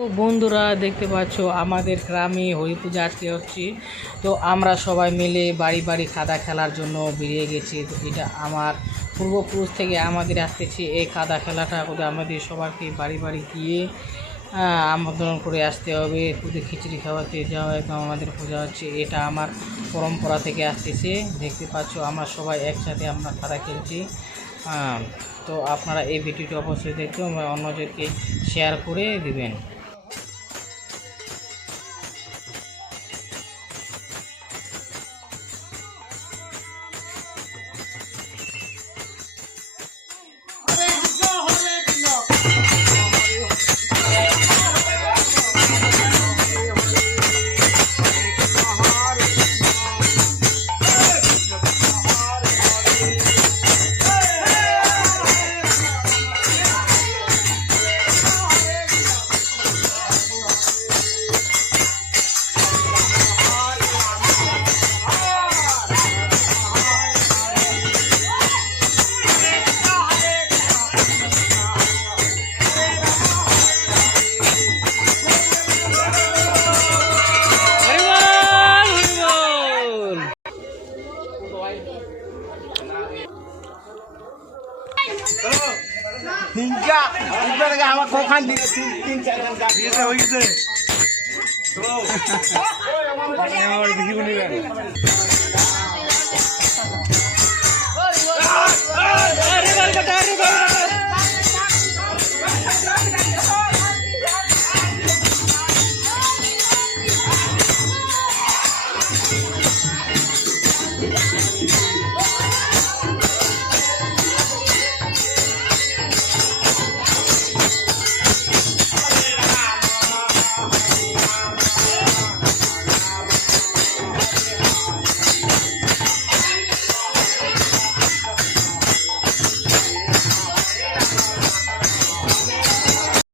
তো বন্ধুরা দেখতে পাচ্ছ আমাদের গ্রামে হরি পূজা আজকে হচ্ছে। তো আমরা সবাই মিলে বাড়ি বাড়ি কাদা খেলার জন্য বেরিয়ে গেছি। তো এটা আমার পূর্বপুরুষ থেকে আমাদের আসতেছে এই কাদা খেলাটা, আমাদের সবাইকে বাড়ি বাড়ি গিয়ে আমন্ত্রণ করে আসতে হবে, খুদে খিচুড়ি খাওয়াতে যাওয়া একদম আমাদের পূজা হচ্ছে। এটা আমার পরম্পরা থেকে আসতেছে। দেখতে পাচ্ছ আমরা সবাই একসাথে আমরা কাদা খেলছি। তো আপনারা এই ভিডিওটি অবশ্যই দেখবেন, অন্যদেরকে শেয়ার করে দিবেন। আমার কখন দিকে তিন চার হয়ে গেছে আমার